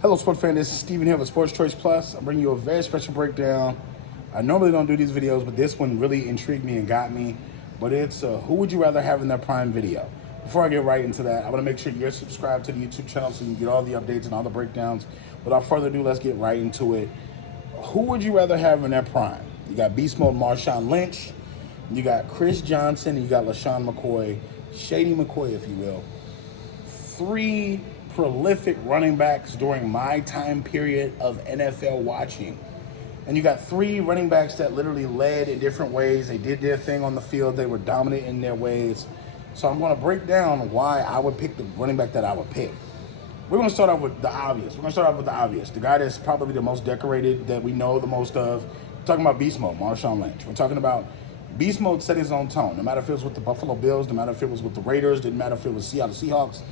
Hello, sports fan. This is Steven here with Sports Choice Plus. I'm bringing you a very special breakdown. I normally don't do these videos, but this one really intrigued me and got me. But it's who would you rather have in their prime video? Before I get right into that, I want to make sure you're subscribed to the YouTube channel so you can get all the updates and all the breakdowns. Without further ado, let's get right into it. Who would you rather have in their prime? You got Beast Mode Marshawn Lynch, you got Chris Johnson, and you got LeSean McCoy, Shady McCoy, if you will. Three prolific running backs during my time period of NFL watching. And you got three running backs that literally led in different ways. They did their thing on the field. They were dominant in their ways. So I'm going to break down why I would pick the running back that I would pick. We're going to start off with the obvious. The guy that's probably the most decorated, that we know the most of. We're talking about Beast Mode, Marshawn Lynch. We're talking about Beast Mode set his own tone. No matter if it was with the Buffalo Bills, no matter if it was with the Raiders, didn't matter if it was Seattle Seahawks.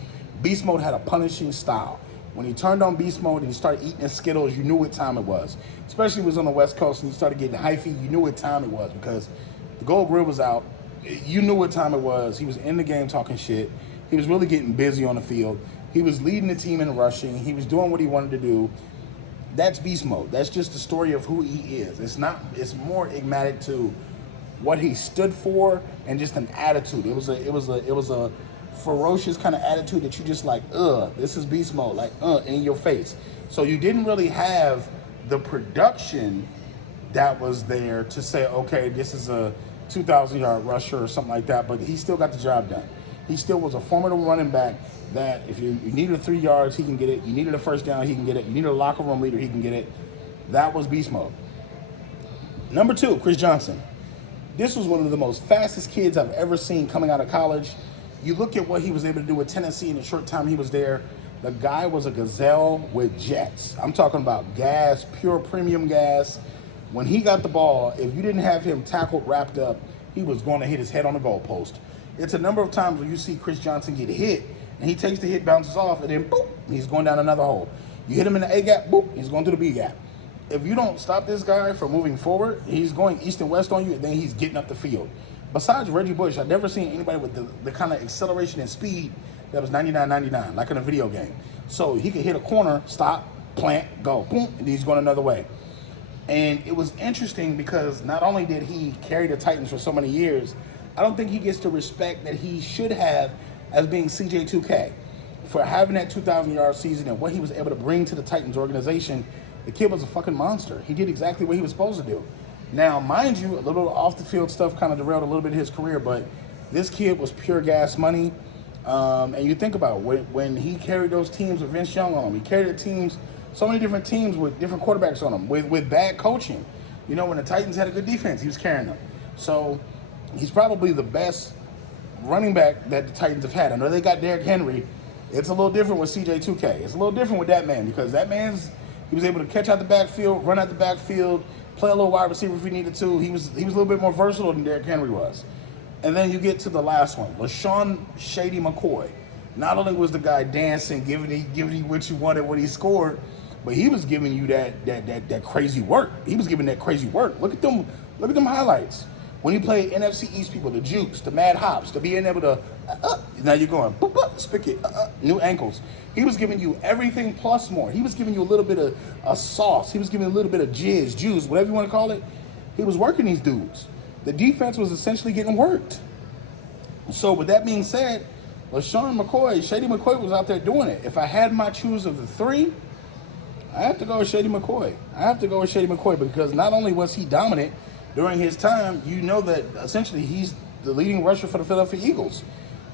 Beast Mode had a punishing style. When he turned on Beast Mode and he started eating his Skittles, you knew what time it was. Especially when he was on the West Coast and he started getting hyphy, you knew what time it was because the Gold Grill was out. You knew what time it was. He was in the game talking shit. He was really getting busy on the field. He was leading the team in rushing. He was doing what he wanted to do. That's Beast Mode. That's just the story of who he is. It's more enigmatic to what he stood for and just an attitude. It was a ferocious kind of attitude that you just like, this is Beast Mode, like, in your face. So you didn't really have the production that was there to say, okay, this is a 2,000-yard rusher or something like that, but he still got the job done. He still was a formidable running back that if you needed 3 yards, he can get it. You needed a first down, he can get it. You needed a locker room leader, he can get it. That was Beast Mode. Number two, Chris Johnson. This was one of the most fastest kids I've ever seen coming out of college. You look at what he was able to do with Tennessee in the short time he was there. The guy was a gazelle with jets. I'm talking about gas, pure premium gas. When he got the ball, if you didn't have him tackled, wrapped up, he was going to hit his head on the goalpost. It's a number of times where you see Chris Johnson get hit, and he takes the hit, bounces off, and then boop, he's going down another hole. You hit him in the A gap, boop, he's going to the B gap. If you don't stop this guy from moving forward, he's going east and west on you, and then he's getting up the field. Besides Reggie Bush, I've never seen anybody with the kind of acceleration and speed that was 99.99, like in a video game. So he could hit a corner, stop, plant, go, boom, and he's going another way. And it was interesting because not only did he carry the Titans for so many years, I don't think he gets the respect that he should have as being CJ2K. For having that 2,000-yard season and what he was able to bring to the Titans organization, the kid was a fucking monster. He did exactly what he was supposed to do. Now, mind you, a little off-the-field stuff kind of derailed a little bit of his career, but this kid was pure gas money. And you think about when he carried those teams with Vince Young on him, he carried the teams, so many different teams with different quarterbacks on them, with bad coaching. You know, when the Titans had a good defense, he was carrying them. So he's probably the best running back that the Titans have had. I know they got Derrick Henry. It's a little different with CJ2K. It's a little different with that man because that he was able to catch out the backfield, run out the backfield, play a little wide receiver if he needed to. He was a little bit more versatile than Derrick Henry was. And then you get to the last one, LeSean Shady McCoy. Not only was the guy dancing, giving you what you wanted when he scored, but he was giving you that crazy work. He was giving that crazy work. Look at them highlights. When he played NFC East people, the Jukes, the Mad Hops, to being able to, now you're going, boop, boop, spigot, new ankles. He was giving you everything plus more. He was giving you a little bit of a sauce. He was giving you a little bit of juice, whatever you want to call it. He was working these dudes. The defense was essentially getting worked. So with that being said, LeSean McCoy, Shady McCoy was out there doing it. If I had my choose of the three, I have to go with Shady McCoy. Because not only was he dominant during his time, you know that essentially he's the leading rusher for the Philadelphia Eagles.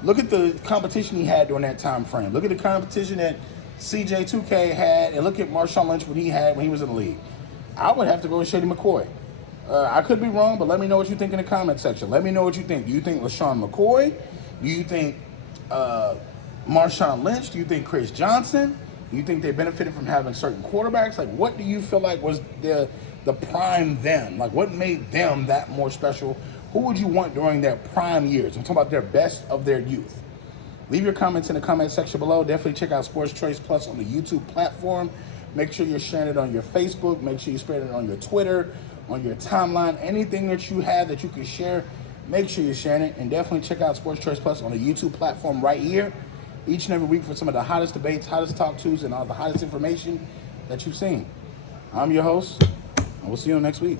Look at the competition he had during that time frame. Look at the competition that CJ2K had, and look at Marshawn Lynch when he was in the league. I would have to go with Shady McCoy. I could be wrong, but let me know what you think in the comment section. Let me know what you think. Do you think LeSean McCoy? Do you think Marshawn Lynch? Do you think Chris Johnson? Do you think they benefited from having certain quarterbacks? Like, what do you feel like was the prime them? Like, what made them that more special? Who would you want during their prime years? I'm talking about their best of their youth. Leave your comments in the comment section below. Definitely check out Sports Choice Plus on the YouTube platform. Make sure you're sharing it on your Facebook. Make sure you're spreading it on your Twitter, on your timeline. Anything that you have that you can share, make sure you're sharing it. And definitely check out Sports Choice Plus on the YouTube platform right here. each and every week for some of the hottest debates, hottest talk tos, and all the hottest information that you've seen. I'm your host, and we'll see you next week.